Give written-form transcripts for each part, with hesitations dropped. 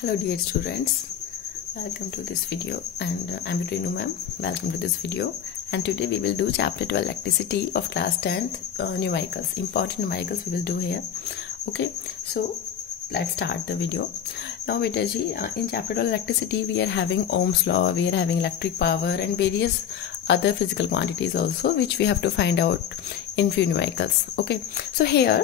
Hello dear students, welcome to this video and I'm Renu ma'am. Welcome to this video and today we will do chapter 12 electricity of class 10th numericals. Important numericals we will do here. Okay, so let's start the video. Now beta ji, in chapter 12 electricity we are having Ohm's law, we are having electric power and various other physical quantities also which we have to find out in few numericals. Okay, so here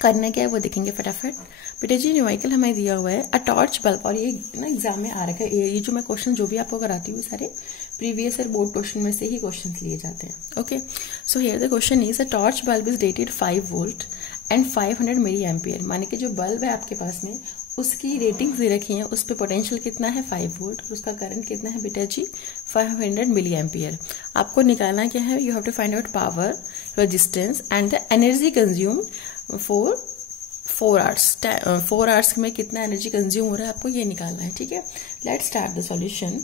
करना क्या है वो देखेंगे फटाफट. बेटा जी numerical हमें दिया हुआ है अ टॉर्च बल्ब और ये ना एग्जाम में आ रखा है. ये जो मैं क्वेश्चन जो भी आपको कराती हूँ सारे प्रीवियस ईयर बोर्ड क्वेश्चन में से ही क्वेश्चन लिए जाते हैं. Okay, so here the question is a torch bulb is rated 5 volt and 500 milli ampere. माने कि जो बल्ब है आपके पास में उसकी रेटिंग दे रखी है, उस पर पोटेंशियल कितना है 5 वोल्ट और उसका करंट कितना है बेटा जी 500 मिली एम्पियर. आपको निकालना क्या है, you have to find out power, resistance and the energy consume for 4 hours. 4 hours में कितना एनर्जी कंज्यूम हो रहा है आपको ये निकालना है. ठीक है, लेट्स स्टार्ट द सॉल्यूशन.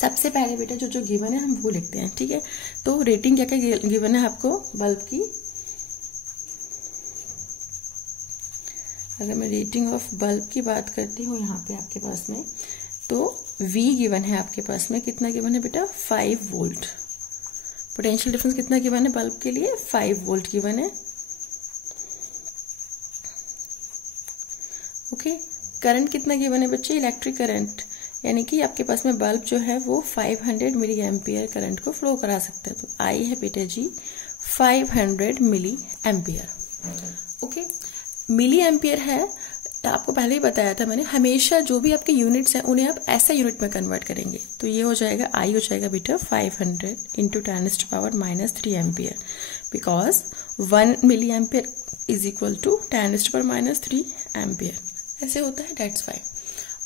सबसे पहले बेटा जो गिवन है हम वो लिखते हैं. ठीक है, तो रेटिंग क्या क्या गिवन है आपको बल्ब की. अगर मैं रेटिंग ऑफ बल्ब की बात करती हूँ यहाँ पे आपके पास में, तो V गिवन है आपके पास में. कितना गिवन है बेटा 5 वोल्ट. पोटेंशियल डिफरेंस कितना गिवन है बल्ब के लिए 5 वोल्ट गिवन है. ओके, करंट कितना गिवन है बच्चे इलेक्ट्रिक करंट, यानी कि आपके पास में बल्ब जो है वो 500 मिली एम्पियर करंट को फ्लो करा सकता है. तो आई है बेटा जी 500 milli ampere. Okay, milli ampere है, आपको पहले ही बताया था मैंने, हमेशा जो भी आपके यूनिट्स हैं उन्हें आप ऐसा यूनिट में कन्वर्ट करेंगे. तो ये हो जाएगा आई हो जाएगा बेटा 500 into 10⁻³ ampere, because 1 milli ampere is equal to 10⁻³ ampere. ऐसे होता है, डेट्स वाई.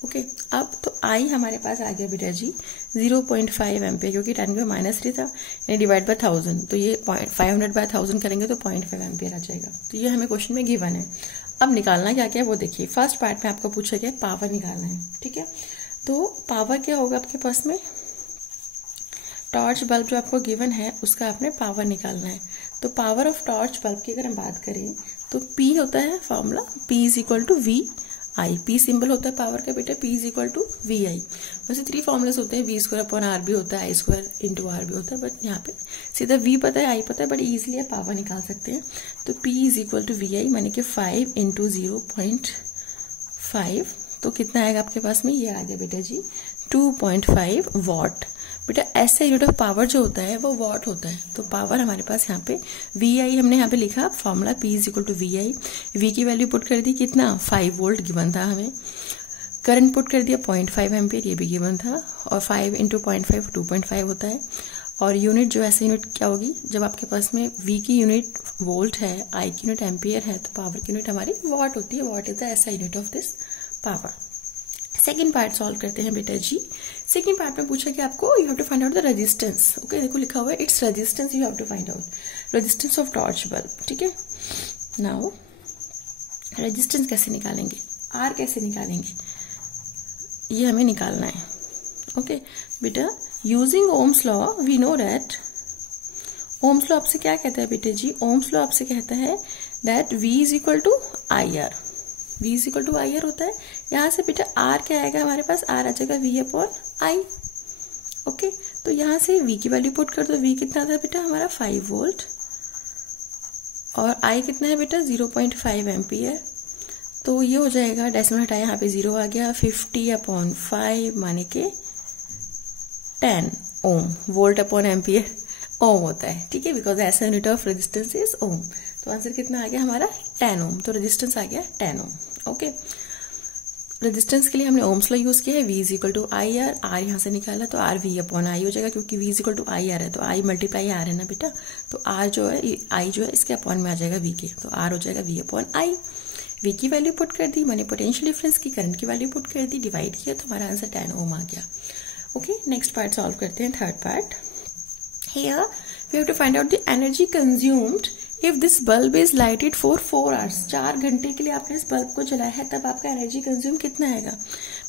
ओके, अब तो आई हमारे पास आ गया बेटा जी 0.5 एम्पियर, क्योंकि 10⁻³ था यानी डिवाइड बाय 1000, तो ये 500 बाय 1000 करेंगे तो 0.5 एम्पियर आ जाएगा. तो ये हमें क्वेश्चन में गिवन है. अब निकालना क्या क्या है वो देखिए. फर्स्ट पार्ट में आपको पूछा गया पावर निकालना है. ठीक है, तो पावर क्या होगा आपके पास में, टॉर्च बल्ब जो आपको गिवन है उसका आपने पावर निकालना है. तो पावर ऑफ टॉर्च बल्ब की अगर हम बात करें तो P होता है formula, P is equal to V I. P symbol होता है पावर का बेटा, P is equal to V I. वैसे 3 फॉर्मुलेस होते हैं, V²/R भी होता है, I² इंटू R भी होता है, बट यहाँ पे सीधा V पता है I पता है, बट इजीली आप पावर निकाल सकते हैं. तो P is equal to V I, माने कि 5 इंटू 0.5, तो कितना आएगा आपके पास में, ये आ गया बेटा जी 2.5 वॉट. बेटा ऐसा यूनिट ऑफ पावर जो होता है वो वॉट होता है. तो पावर हमारे पास यहाँ पे V आई हमने यहाँ पे लिखा formula, P is equal to V I. V की वैल्यू पुट कर दी कितना 5 वोल्ट गिवन था हमें. करंट पुट कर दिया 0.5 एम्पियर, ये भी गिवन था, और 5 इंटू 0.5 2.5 होता है. और यूनिट जो ऐसा यूनिट क्या होगी, जब आपके पास में V की यूनिट वोल्ट है, I की यूनिट एम्पियर है, तो पावर की यूनिट हमारी वॉट होती है. वॉट इज द ऐसा unit of this power. Second part solve करते हैं बेटा जी. सेकेंड पार्ट में पूछा कि आपको you have to find out the resistance. Okay, देखो लिखा हुआ है it's resistance, you have to find out resistance of torch bulb. ठीक है, नाउ रेजिस्टेंस कैसे निकालेंगे, आर कैसे निकालेंगे, ये हमें निकालना है. ओके बेटा, using Ohm's law we know that, Ohm's law आपसे क्या कहता है बेटे जी, ओम्स लॉ आपसे कहता है that V is equal to IR. V is equal to IR होता है. यहाँ से बेटा R क्या आएगा हमारे पास, R आ जाएगा V/I. ओके, तो यहाँ से V की वैल्यू पुट कर दो. V कितना था बेटा हमारा 5 वोल्ट और I कितना है बेटा 0.5 एम्पियर. तो ये हो जाएगा, डेसिमल हटाया यहाँ पे 0 आ गया, 50/5 माने के 10 ओम. वोल्ट अपॉन एम्पियर ओम होता है. ठीक है, बिकॉज ऐसा यूनिट ऑफ रेजिस्टेंस इज ओम. तो आंसर कितना आ गया हमारा 10 ओम. तो रेजिस्टेंस आ गया 10 ओम. ओके, रेजिस्टेंस के लिए हमने ओम्स लॉ यूज किया है. V is equal to IR, R यहाँ से निकाला तो R V/I हो जाएगा, क्योंकि V is equal to IR है तो I मल्टीप्लाई R है ना बेटा. तो R जो है I जो है इसके अपॉन में आ जाएगा V के, तो R हो जाएगा V/I. V की वैल्यू पुट कर दी, मैंने पोटेंशियल डिफरेंस की करंट की वैल्यू पुट कर दी, डिवाइड किया तो हमारा आंसर 10 ओम आ गया. ओके, नेक्स्ट पार्ट सॉल्व करते हैं. Third part, here we have to find out the energy consumed if this bulb is lighted for 4 hours. 4 घंटे के लिए आपने इस बल्ब को जलाया है, तब आपका एनर्जी कंज्यूम कितना आएगा.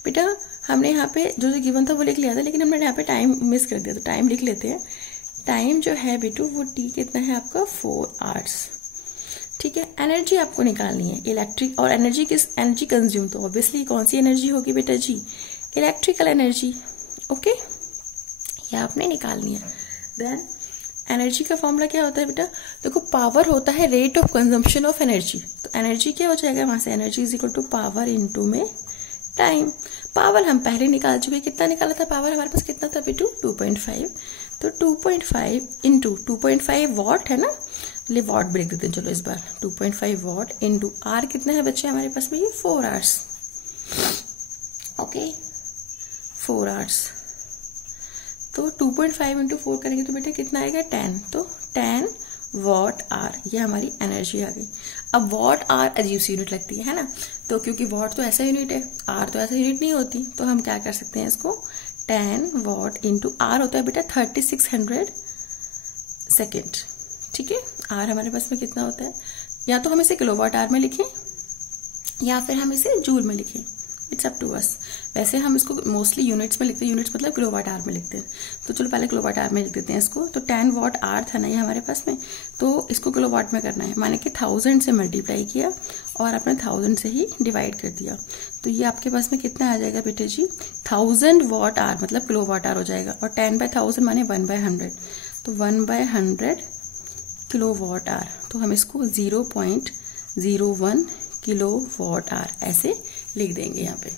बेटा हमने यहाँ पे जो गिवन था वो लिख लिया था, लेकिन हमने यहाँ पे टाइम मिस कर दिया, तो टाइम लिख लेते हैं. टाइम जो है बेटू वो T कितना है आपका 4 आवर्स. ठीक है। एनर्जी आपको निकालनी है इलेक्ट्रिक, और एनर्जी किस एनर्जी कंज्यूम, तो ऑब्वियसली कौन सी एनर्जी होगी बेटा जी, इलेक्ट्रिकल एनर्जी। ओके, ये आपने निकालनी है। देन एनर्जी का फॉर्मूला क्या होता है बेटा, देखो पावर होता है rate of consumption of energy, तो एनर्जी क्या हो जाएगा वहां से, energy is equal to power into में टाइम। पावर हम पहले निकाल चुके, कितना निकाला था पावर हमारे पास, कितना था बेटू 2.5, तो 2.5 इंटू 2.5 वॉट है ना, लिए वॉट भी लिख देते हैं चलो इस बार, 2.5 वॉट इंटू आर कितना है बच्चे हमारे पास में, ये 4 आवर्स। ओके 4 आवर्स, तो 2.5 इंटू 4 करेंगे तो बेटा कितना आएगा 10, तो 10 वॉट आर, ये हमारी एनर्जी आ गई। अब वॉट आर एसआई यूनिट लगती है ना, तो क्योंकि वॉट तो ऐसा यूनिट है, आर तो ऐसा यूनिट नहीं होती, तो हम क्या कर सकते हैं इसको 10 वॉट इंटू आर होता है बेटा 3600 सेकेंड। ठीक है, आर हमारे पास में कितना होता है, या तो हम इसे किलोवाट आर में लिखें या फिर हम इसे जूल में लिखें, इट्स अप टू अस। वैसे हम इसको मोस्टली यूनिट्स में लिखते हैं, यूनिट्स मतलब किलोवाट आर में लिखते हैं, तो चलो पहले किलोवाट आर में लिख देते हैं इसको। तो 10 वॉट आर था ना ये हमारे पास में, तो इसको किलोवाट में करना है, माने कि 1000 से मल्टीप्लाई किया और आपने 1000 से ही डिवाइड कर दिया, तो ये आपके पास में कितना आ जाएगा बेटे जी 1000 वॉट आर मतलब किलोवाट आर हो जाएगा, और 10/1000 माने 1/100, तो 1/100 किलोवाट आर, तो हम इसको 0.01 किलोवाट आर ऐसे लिख देंगे यहाँ पे।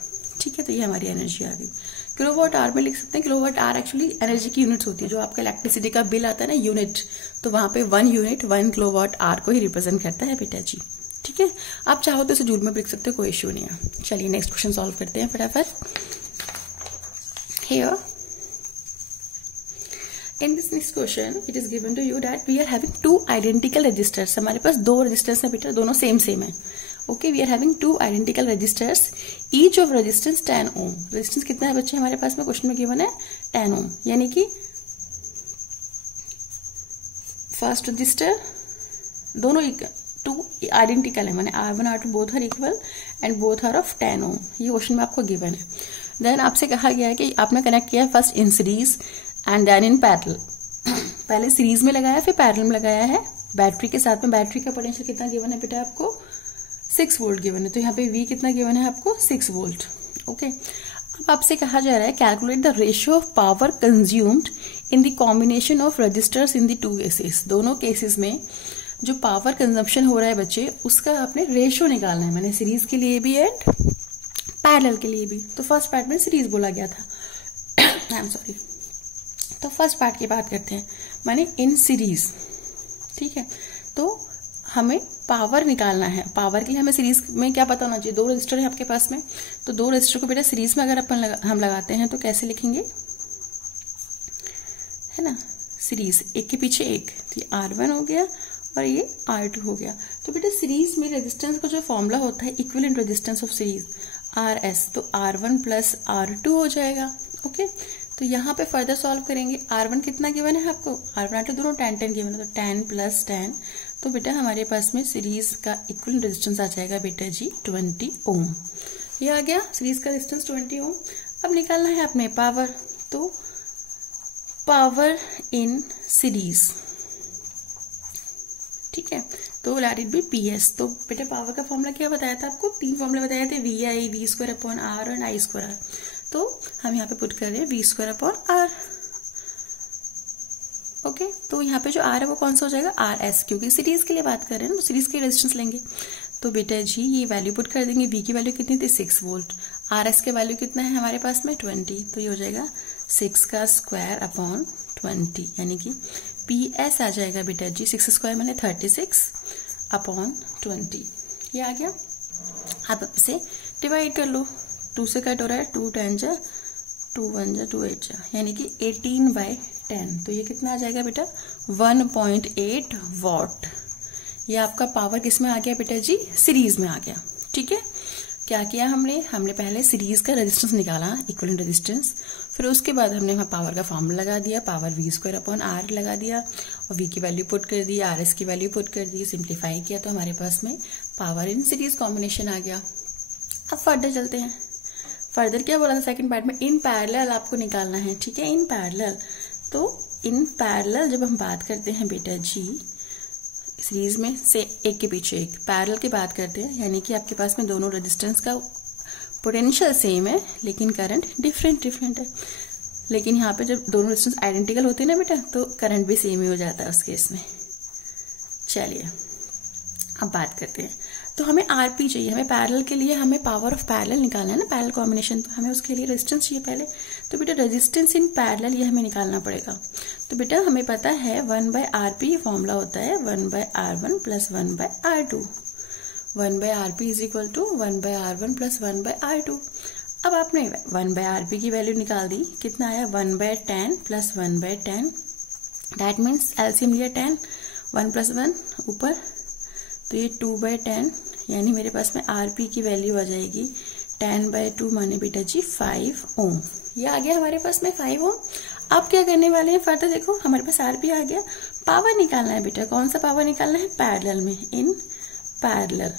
ठीक है, तो ये हमारी एनर्जी आ गई। किलोवाट आर में लिख सकते हैं, किलोवाट आर एक्चुअली एनर्जी की यूनिट्स होती है, जो आपका इलेक्ट्रिसिटी का बिल आता है ना यूनिट, तो वहां पे 1 यूनिट 1 किलोवाट आर को ही रिप्रेजेंट करता है बेटा जी। ठीक है, आप चाहो तो इसे जूल में लिख सकते हो, कोई इश्यू नहीं है। चलिए नेक्स्ट क्वेश्चन सॉल्व करते हैं फटाफट। Here in this next question it is given to you that we are having 2 identical resistors, हमारे पास 2 resistors हैं बेटा, दोनों सेम है। Okay, we are having 2 identical resistors, each of resistance 10 ohm। Resistance कितना है बच्चे हमारे पास में, क्वेश्चन में गिवन है 10 ohm, यानी कि फर्स्ट रजिस्टर दोनों 2 आइडेंटिकल है, माने R1 R2 both are equal and both are of 10 ohm, ये क्वेश्चन में आपको गिवन है। देन आपसे कहा गया है कि आपने कनेक्ट किया first in series and then in parallel, पहले सीरीज में लगाया फिर पैरेलल में लगाया है बैटरी के साथ में। बैटरी का पोटेंशियल कितना गिवन है बेटा आपको 6 वोल्ट गिवन है, तो यहाँ पे V कितना गिवन है आपको 6 वोल्ट। ओके, अब आपसे कहा जा रहा है calculate the ratio of power consumed in the combination of resistors in the 2 cases. दोनों केसेस में जो पावर कंजम्पशन हो रहा है बच्चे उसका आपने रेशियो निकालना है, मैंने सीरीज के लिए भी एंड पैरेलल के लिए भी। तो फर्स्ट पार्ट में सीरीज बोला गया था, आई एम सॉरी, तो फर्स्ट पार्ट की बात करते हैं, माने इन सीरीज। ठीक है, तो हमें पावर निकालना है, पावर के लिए हमें सीरीज में क्या पता होना चाहिए, 2 रजिस्टर है आपके पास में, तो 2 रजिस्टर को बेटा सीरीज में अगर हम लगाते हैं तो कैसे लिखेंगे, है ना, सीरीज एक के पीछे एक, तो ये R1 हो गया और ये R2 हो गया। तो बेटा सीरीज में रेजिस्टेंस का जो फॉर्मूला होता है equivalent resistance of series RS, तो R1 प्लस R2 हो जाएगा। ओके, तो यहाँ पे फर्दर सॉल्व करेंगे, R1 कितना गिवन है आपको, R1 R2 दोनों 10 गिवन है, तो 10 प्लस 10, तो बेटा हमारे पास में सीरीज का इक्विवेलेंट रेजिस्टेंस आ जाएगा बेटा जी 20 ओम। ये आ गया सीरीज का रेजिस्टेंस 20 ओम। अब निकालना है अपने पावर, तो पावर इन सीरीज, ठीक है, तो लेट इट बी PS। तो बेटा पावर का फॉर्मूला क्या बताया था आपको, 3 फॉर्मूले बताए थे, VI, V²/R और I²R। तो हम यहाँ पे पुट कर रहे हैं V²/R। ओके, तो यहाँ पे जो R है वो कौन सा हो जाएगा RS, क्योंकि सीरीज के लिए बात कर रहे हैं ना, तो सीरीज के रेजिस्टेंस लेंगे। तो बेटा जी ये वैल्यू पुट कर देंगे, V की वैल्यू कितनी थी 6 वोल्ट, RS के वैल्यू कितना है हमारे पास में 20, तो ये हो जाएगा 6²/20, यानी कि PS आ जाएगा बेटा जी 6² माने 36/20, ये आ गया। आप इसे डिवाइड कर लो, 2 से कट हो रहा है, 2 10 जा 2 1 जा 2 8 जा, यानी कि 18/10, तो ये कितना आ जाएगा बेटा 1.8 वॉट। ये आपका पावर किस में आ गया बेटा जी, सीरीज में आ गया। ठीक है, क्या किया हमने पहले सीरीज का रेजिस्टेंस निकाला, इक्विवेलेंट रेजिस्टेंस, फिर उसके बाद हमने वहां पावर का फॉर्मूला लगा दिया, पावर V²/R लगा दिया और V की वैल्यू पुट कर दी, RS की वैल्यू पुट कर दी, सिंप्लीफाई किया तो हमारे पास में पावर इन सीरीज कॉम्बिनेशन आ गया। अब फर्दर चलते हैं, फर्दर क्या बोला था सेकंड पार्ट में, इन पैरेलल आपको निकालना है। ठीक है, इन पैरेलल, तो इन पैरेलल जब हम बात करते हैं बेटा जी सीरीज में से एक के पीछे एक पैरेलल की बात करते हैं, यानी कि आपके पास में दोनों रेजिस्टेंस का पोटेंशियल सेम है लेकिन करंट डिफरेंट है। लेकिन यहाँ पे जब दोनों रेजिस्टेंस आइडेंटिकल होते हैं ना बेटा, तो करंट भी सेम ही हो जाता है उस केस में। चलिए अब बात करते हैं। तो हमें आरपी चाहिए, हमें पैरेलल के लिए हमें पावर ऑफ पैरेलल निकालना है ना, पैरेलल कॉम्बिनेशन, तो हमें उसके लिए रेजिस्टेंस चाहिए पहले। तो बेटा रेजिस्टेंस इन पैरेलल ये हमें निकालना पड़ेगा। तो बेटा हमें पता है 1/RP फॉर्मूला होता है 1/R1 plus 1/R2। 1/RP is equal to 1/R1 plus 1/R2। अब आपने 1/RP की वैल्यू निकाल दी, कितना आया 1/10 प्लस 1/10, दैट मीन्स एलसीएम लिया 10, 1 प्लस 1 ऊपर, तो ये 2/10, यानी मेरे पास में आरपी की वैल्यू आ जाएगी 10/2 माने बेटा जी 5 ओम। ये आ गया हमारे पास में 5 ओम। अब क्या करने वाले हैं फर्दर, देखो हमारे पास आरपी आ गया, पावर निकालना है बेटा। कौन सा पावर निकालना है? पैरेलल में, इन पैरेलल।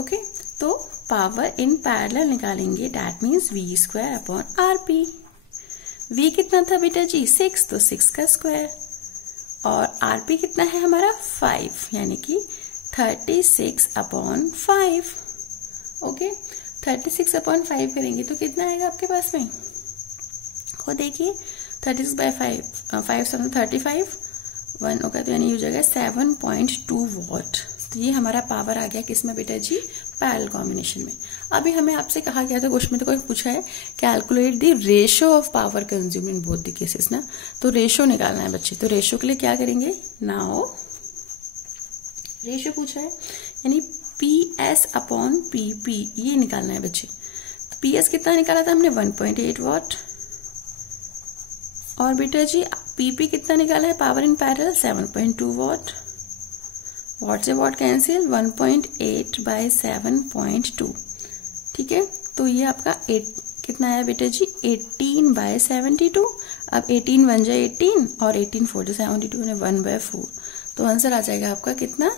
ओके, तो पावर इन पैरेलल निकालेंगे, दैट मीन्स V²/RP। V कितना था बेटा जी? 6, तो 6 का स्क्वायर, और आरपी कितना है हमारा? 5, यानी कि 36/5। ओके, 36/5 करेंगे तो कितना आएगा आपके पास में? वो देखिए 36/5, 5 7 35, 1 होगा तो यानी हो जाएगा 7.2 वॉट। तो ये हमारा पावर आ गया किसमें बेटा जी? पैरेलल कॉम्बिनेशन में। अभी हमें आपसे कहा गया था, क्वेश्चन में तो कोई पूछा है calculate the ratio of power consume in both the cases ना, तो रेशियो निकालना है बच्चे। तो रेशियो के लिए क्या करेंगे? नाउ रेशियो पूछा है, यानी PS/PP ये निकालना है बच्चे। तो PS कितना निकाला था हमने? 1.8 वॉट, और बेटा जी PP कितना निकाला है? Power in parallel 7.2 what. What से वॉट कैंसिल, 1.8/7.2। ठीक है, तो ये आपका कितना आया बेटा जी? 18/72। अब 18 1 जाए 18 और 18 4 जाए 72 ने 1/4। तो आंसर आ जाएगा आपका कितना?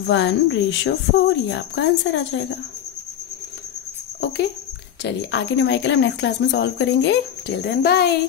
1:4। ये आपका आंसर आ जाएगा। ओके, चलिए आगे न्यूमेरिकल हम नेक्स्ट क्लास में सॉल्व करेंगे। Till then bye.